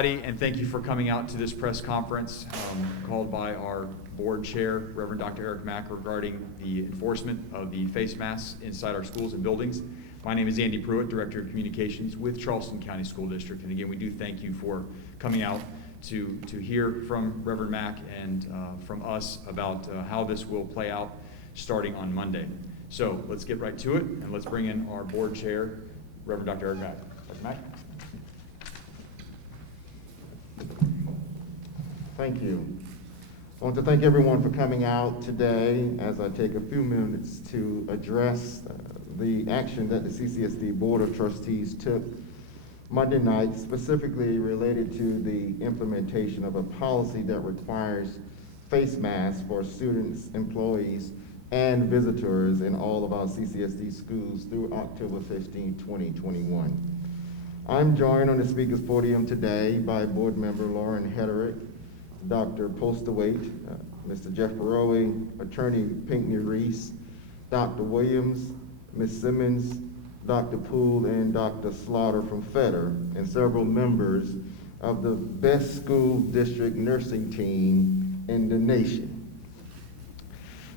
And thank you for coming out to this press conference called by our board chair, Reverend Dr. Eric Mack, regarding the enforcement of the face masks inside our schools and buildings. My name is Andy Pruitt, Director of Communications with Charleston County School District. And again, we do thank you for coming out to hear from Reverend Mack and from us about how this will play out starting on Monday. So let's get right to it, and let's bring in our board chair, Reverend Dr. Eric Mack. Dr. Mack. Thank you. I want to thank everyone for coming out today as I take a few minutes to address the action that the CCSD Board of Trustees took Monday night, specifically related to the implementation of a policy that requires face masks for students, employees, and visitors in all of our CCSD schools through October 15, 2021. I'm joined on the speaker's podium today by board member Lauren Hederick, Dr. Postlewaite, Mr. Jeff Barowie, Attorney Pinckney Reese, Dr. Williams, Ms. Simmons, Dr. Poole, and Dr. Slaughter from FEDER, and several members of the best school district nursing team in the nation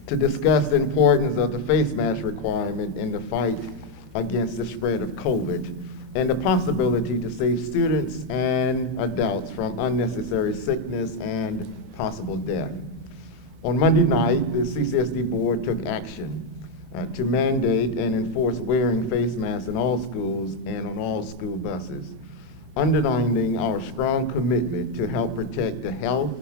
to discuss the importance of the face mask requirement in the fight against the spread of COVID and the possibility to save students and adults from unnecessary sickness and possible death. On Monday night, the CCSD board took action to mandate and enforce wearing face masks in all schools and on all school buses, underlining our strong commitment to help protect the health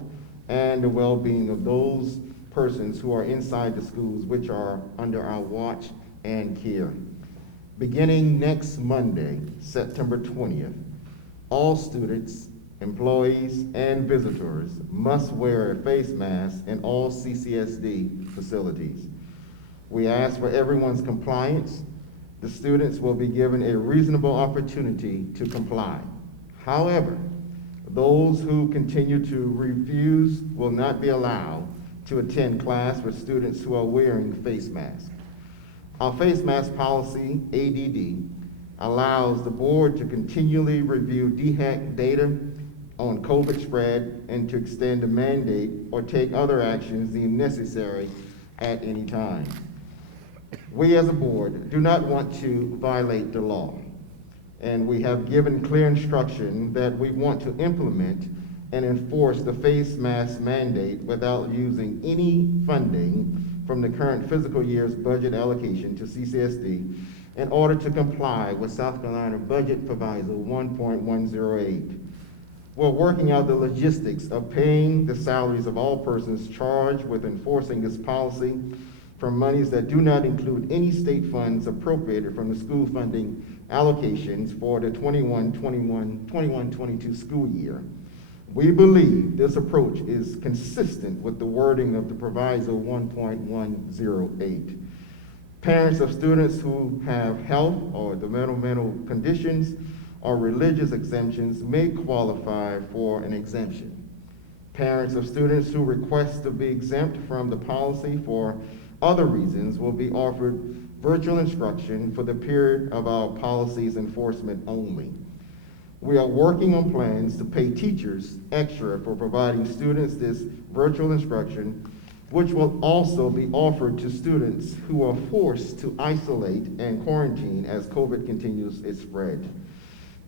and the well-being of those persons who are inside the schools which are under our watch and care. Beginning next Monday, September 20th, all students, employees, and visitors must wear a face mask in all CCSD facilities. We ask for everyone's compliance. The students will be given a reasonable opportunity to comply. However, those who continue to refuse will not be allowed to attend class with students who are wearing face masks. Our face mask policy, ADD, allows the board to continually review DHEC data on COVID spread and to extend the mandate or take other actions deemed necessary at any time. We as a board do not want to violate the law, and we have given clear instruction that we want to implement and enforce the face mask mandate without using any funding from the current fiscal year's budget allocation to CCSD in order to comply with South Carolina Budget Proviso 1.108. We're working out the logistics of paying the salaries of all persons charged with enforcing this policy from monies that do not include any state funds appropriated from the school funding allocations for the 21-22 school year. We believe this approach is consistent with the wording of the Proviso 1.108. Parents of students who have health or developmental conditions or religious exemptions may qualify for an exemption. Parents of students who request to be exempt from the policy for other reasons will be offered virtual instruction for the period of our policy's enforcement only. We are working on plans to pay teachers extra for providing students this virtual instruction, which will also be offered to students who are forced to isolate and quarantine as COVID continues its spread.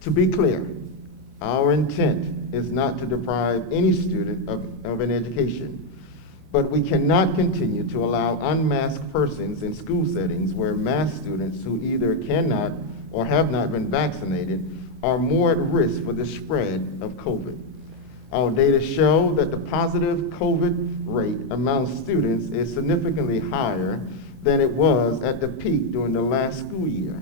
To be clear, our intent is not to deprive any student of an education, but we cannot continue to allow unmasked persons in school settings where masked students who either cannot or have not been vaccinated are more at risk for the spread of COVID. Our data show that the positive COVID rate among students is significantly higher than it was at the peak during the last school year.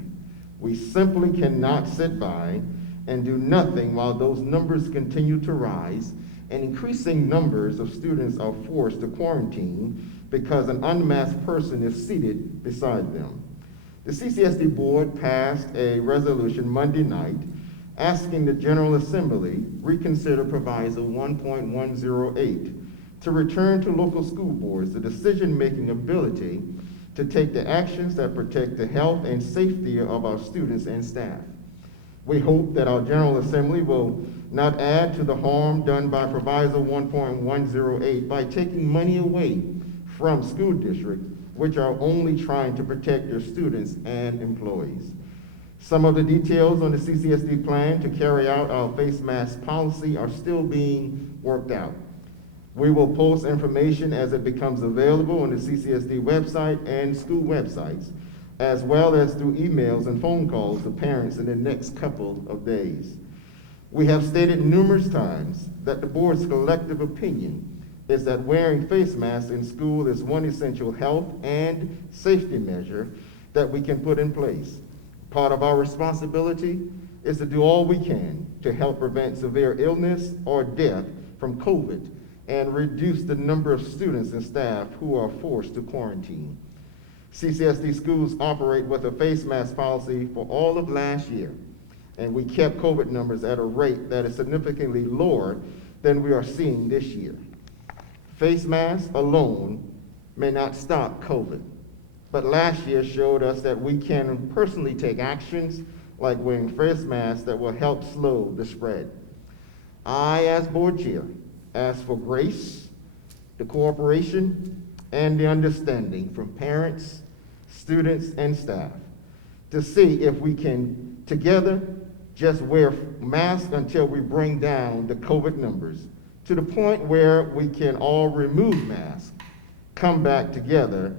We simply cannot sit by and do nothing while those numbers continue to rise and increasing numbers of students are forced to quarantine because an unmasked person is seated beside them. The CCSD board passed a resolution Monday night asking the General Assembly reconsider Proviso 1.108 to return to local school boards the decision-making ability to take the actions that protect the health and safety of our students and staff. We hope that our General Assembly will not add to the harm done by Proviso 1.108 by taking money away from school districts, which are only trying to protect their students and employees. Some of the details on the CCSD plan to carry out our face mask policy are still being worked out. We will post information as it becomes available on the CCSD website and school websites, as well as through emails and phone calls to parents in the next couple of days. We have stated numerous times that the board's collective opinion is that wearing face masks in school is one essential health and safety measure that we can put in place. Part of our responsibility is to do all we can to help prevent severe illness or death from COVID and reduce the number of students and staff who are forced to quarantine. CCSD schools operate with a face mask policy for all of last year, and we kept COVID numbers at a rate that is significantly lower than we are seeing this year. Face masks alone may not stop COVID, but last year showed us that we can personally take actions like wearing face masks that will help slow the spread. I, as board chair, ask for grace, the cooperation, and the understanding from parents, students, and staff to see if we can together just wear masks until we bring down the COVID numbers to the point where we can all remove masks, come back together,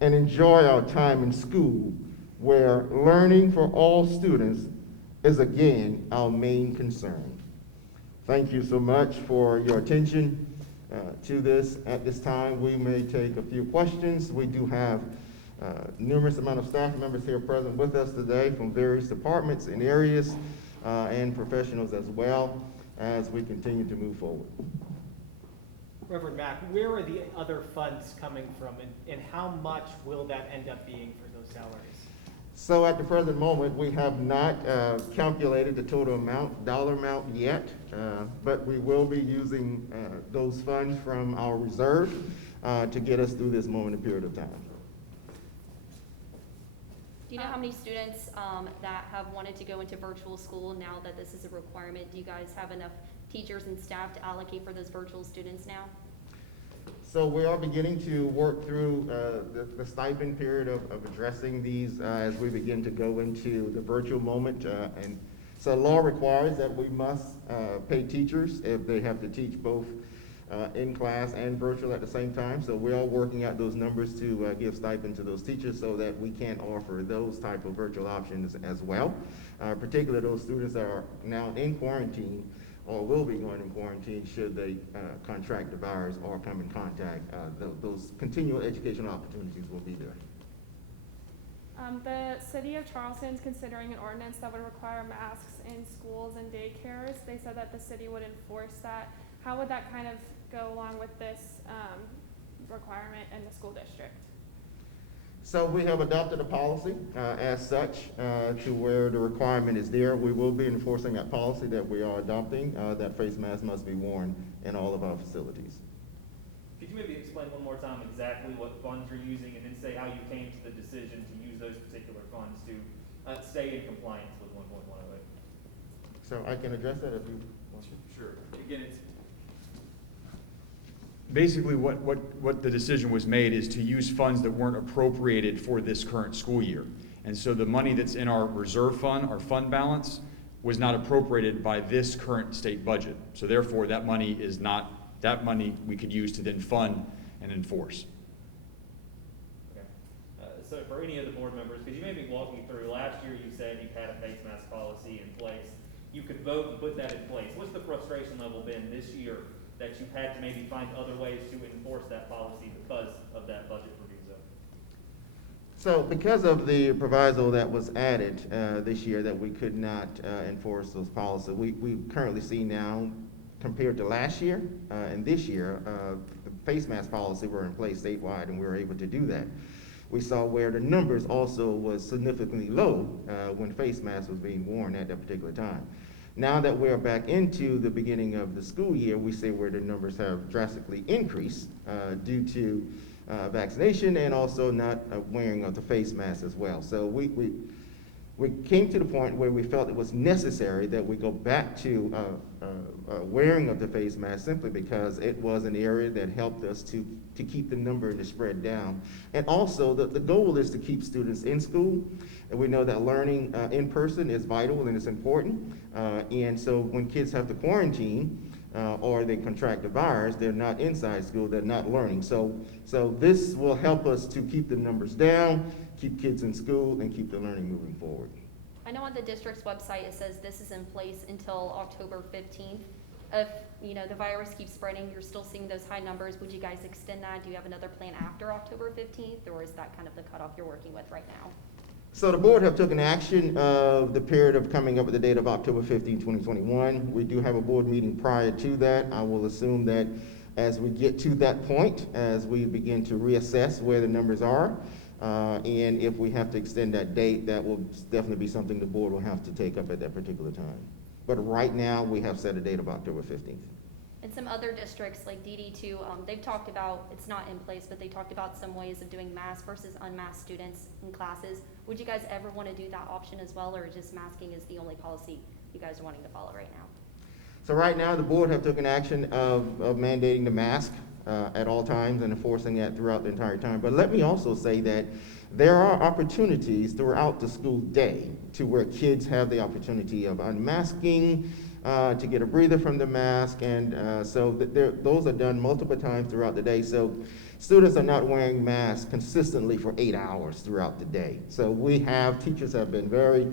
and enjoy our time in school where learning for all students is again our main concern. Thank you so much for your attention to this. At this time, we may take a few questions. We do have numerous amount of staff members here present with us today from various departments and areas and professionals as well as we continue to move forward. Reverend Mack, where are the other funds coming from, and how much will that end up being for those salaries? So at the present moment, we have not calculated the total amount, dollar amount yet, but we will be using those funds from our reserve to get us through this moment and period of time. Do you know how many students that have wanted to go into virtual school now that this is a requirement? Do you guys have enough teachers and staff to allocate for those virtual students now? So we are beginning to work through the stipend period of addressing these as we begin to go into the virtual moment. And so law requires that we must pay teachers if they have to teach both in class and virtual at the same time. So we are working out those numbers to give stipend to those teachers so that we can offer those type of virtual options as well. Particularly those students that are now in quarantine or will be going in quarantine should they contract the virus or come in contact. Those continual educational opportunities will be there. The city of Charleston is considering an ordinance that would require masks in schools and daycares. They said that the city would enforce that. How would that kind of go along with this requirement in the school district? So we have adopted a policy as such to where the requirement is there. We will be enforcing that policy that we are adopting, that face masks must be worn in all of our facilities. Could you maybe explain one more time exactly what funds you're using and then say how you came to the decision to use those particular funds to stay in compliance with 1.108? So I can address that if you want. Sure. Again, it's basically what the decision was made is to use funds that weren't appropriated for this current school year. And so the money that's in our reserve fund, our fund balance, was not appropriated by this current state budget. So therefore, that money is not, that money we could use to then fund and enforce. Okay. So for any of the board members, could you maybe walk me through, last year you said you had a face mask policy in place. You could vote and put that in place. What's the frustration level been this year that you've had to maybe find other ways to enforce that policy because of that budget proviso? So because of the proviso that was added this year that we could not enforce those policies, we currently see now, compared to last year and this year, the face mask policy were in place statewide and we were able to do that. We saw where the numbers also was significantly low when face masks was being worn at that particular time. Now that we're back into the beginning of the school year, we see where the numbers have drastically increased due to vaccination and also not wearing of the face mask as well. So we came to the point where we felt it was necessary that we go back to wearing of the face mask simply because it was an area that helped us to keep the number and the spread down. And also, the goal is to keep students in school. And we know that learning in person is vital and it's important. And so when kids have to quarantine, or they contract the virus, they're not inside school, they're not learning. So this will help us to keep the numbers down, keep kids in school, and keep the learning moving forward. I know on the district's website, it says this is in place until October 15th. If, the virus keeps spreading, you're still seeing those high numbers, would you guys extend that? Do you have another plan after October 15th, or is that kind of the cutoff you're working with right now? So the board have taken action of the period of coming up with the date of October 15, 2021. We do have a board meeting prior to that. I will assume that as we get to that point, as we begin to reassess where the numbers are, and if we have to extend that date, that will definitely be something the board will have to take up at that particular time. But right now, we have set a date of October 15th. And some other districts like DD2, they've talked about, it's not in place, but they talked about some ways of doing masked versus unmasked students in classes. Would you guys ever want to do that option as well, or just masking is the only policy you guys are wanting to follow right now? So right now, the board have taken action of mandating the mask at all times and enforcing that throughout the entire time. But let me also say that there are opportunities throughout the school day to where kids have the opportunity of unmasking, to get a breather from the mask, and so those are done multiple times throughout the day. So students are not wearing masks consistently for 8 hours throughout the day. So teachers have been very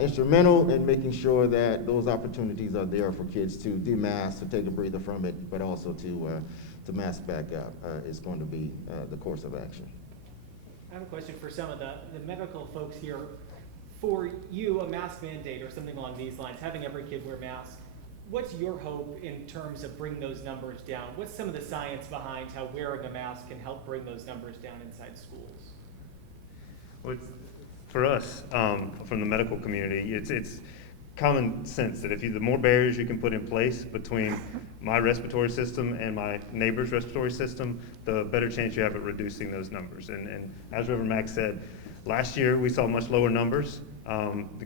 instrumental in making sure that those opportunities are there for kids to demask, to take a breather from it, but also to mask back up is going to be the course of action. I have a question for some of the medical folks here. For you, a mask mandate or something along these lines, having every kid wear masks, what's your hope in terms of bringing those numbers down? What's some of the science behind how wearing a mask can help bring those numbers down inside schools? Well, for us, from the medical community, it's common sense that the more barriers you can put in place between my respiratory system and my neighbor's respiratory system, the better chance you have at reducing those numbers. And as Reverend Mack said, last year we saw much lower numbers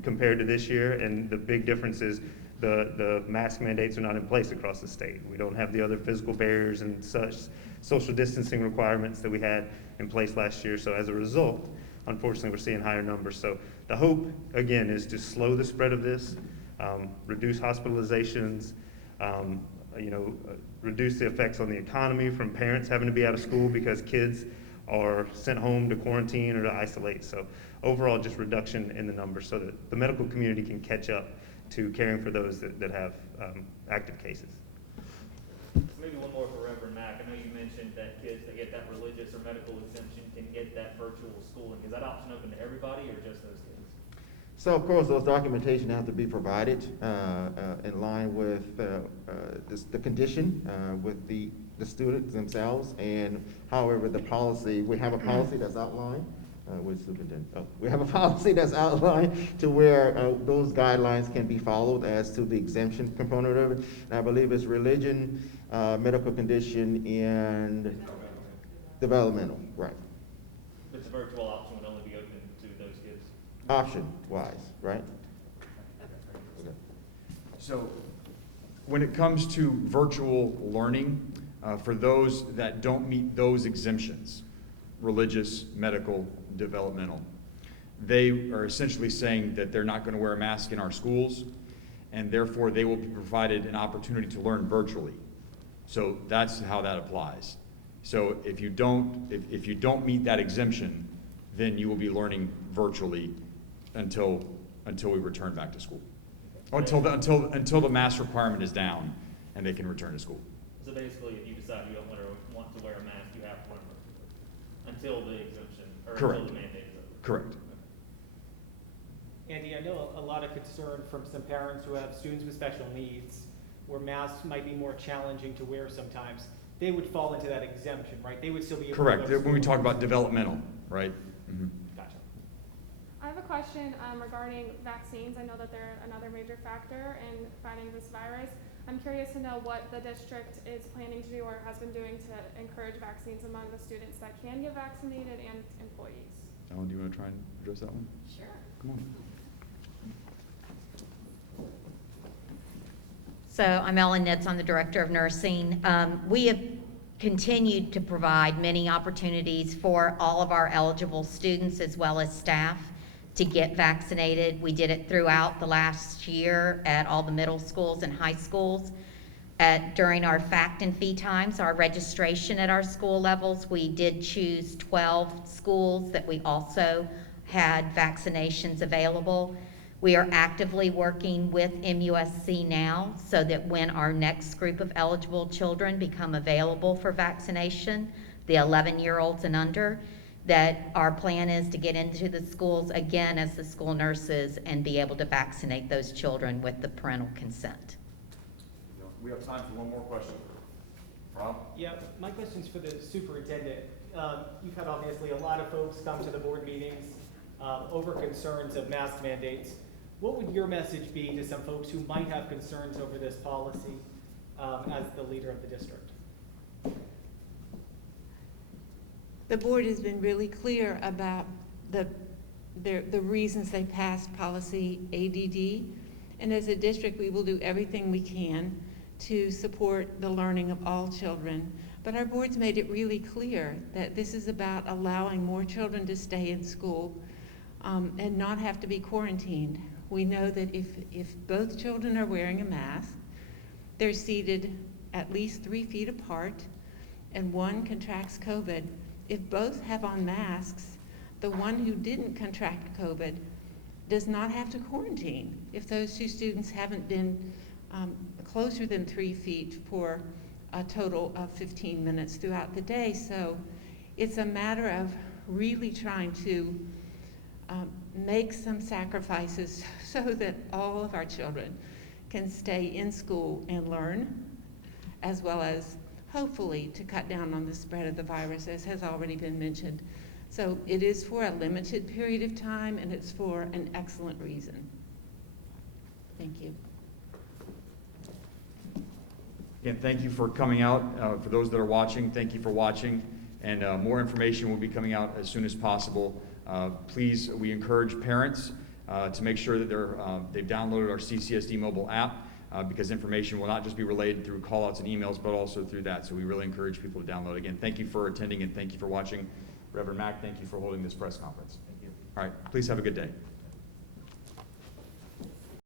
compared to this year, and the big difference is the mask mandates are not in place across the state. We don't have the other physical barriers and such social distancing requirements that we had in place last year. So as a result, unfortunately, we're seeing higher numbers. So the hope, again, is to slow the spread of this, reduce hospitalizations, reduce the effects on the economy from parents having to be out of school because kids are sent home to quarantine or to isolate. So overall, just reduction in the numbers so that the medical community can catch up to caring for those that have active cases. Maybe one more for Reverend Mack. I know you mentioned that kids that get that religious or medical exemption can get that virtual schooling. Is that option open to everybody or just those kids? So of course, those documentation have to be provided in line with the condition with the students themselves, and however the policy, we have a policy that's outlined. We have a policy that's outlined to where those guidelines can be followed as to the exemption component of it. And I believe it's religion, medical condition, and developmental, right? But the virtual option would only be open to those kids? Option-wise, right? Okay. So when it comes to virtual learning, for those that don't meet those exemptions, religious, medical, developmental, they are essentially saying that they're not going to wear a mask in our schools, and therefore they will be provided an opportunity to learn virtually. So that's how that applies. So if you don't meet that exemption, then you will be learning virtually until we return back to school. Until the mask requirement is down and they can return to school. So basically, if you decide you don't want to wear a mask, you have to learn virtually until the exemption, or Correct. until the mandate is over. Correct. Andy, I know a lot of concern from some parents who have students with special needs where masks might be more challenging to wear sometimes. They would fall into that exemption, right? They would still be able to Correct. go to When we school. talk about developmental, right? Mm-hmm. Gotcha. I have a question regarding vaccines. I know that they're another major factor in fighting this virus. I'm curious to know what the district is planning to do or has been doing to encourage vaccines among the students that can get vaccinated and employees. Ellen, do you want to try and address that one? Sure. Come on. So I'm Ellen Nitz, I'm the Director of Nursing. We have continued to provide many opportunities for all of our eligible students as well as staff to get vaccinated. We did it throughout the last year at all the middle schools and high schools. During our fact and fee times, our registration at our school levels, we did choose 12 schools that we also had vaccinations available. We are actively working with MUSC now so that when our next group of eligible children become available for vaccination, the 11-year-olds and under, that our plan is to get into the schools again as the school nurses and be able to vaccinate those children with the parental consent. We have time for one more question. Rob? Yeah, my question's for the superintendent. You've had obviously a lot of folks come to the board meetings over concerns of mask mandates. What would your message be to some folks who might have concerns over this policy as the leader of the district? The board has been really clear about the reasons they passed policy ADD, and as a district we will do everything we can to support the learning of all children. But our board's made it really clear that this is about allowing more children to stay in school and not have to be quarantined. We know that if both children are wearing a mask, they're seated at least 3 feet apart, and one contracts COVID. If both have on masks, the one who didn't contract COVID does not have to quarantine if those two students haven't been closer than 3 feet for a total of 15 minutes throughout the day. So it's a matter of really trying to make some sacrifices so that all of our children can stay in school and learn, as well as hopefully to cut down on the spread of the virus, as has already been mentioned. So it is for a limited period of time, and it's for an excellent reason. Thank you. Again, thank you for coming out. For those that are watching, thank you for watching. And more information will be coming out as soon as possible. Please, we encourage parents to make sure that they've downloaded our CCSD mobile app because information will not just be relayed through callouts and emails, but also through that. So we really encourage people to download. Again, thank you for attending and thank you for watching. Reverend Mack, thank you for holding this press conference. Thank you. All right, please have a good day.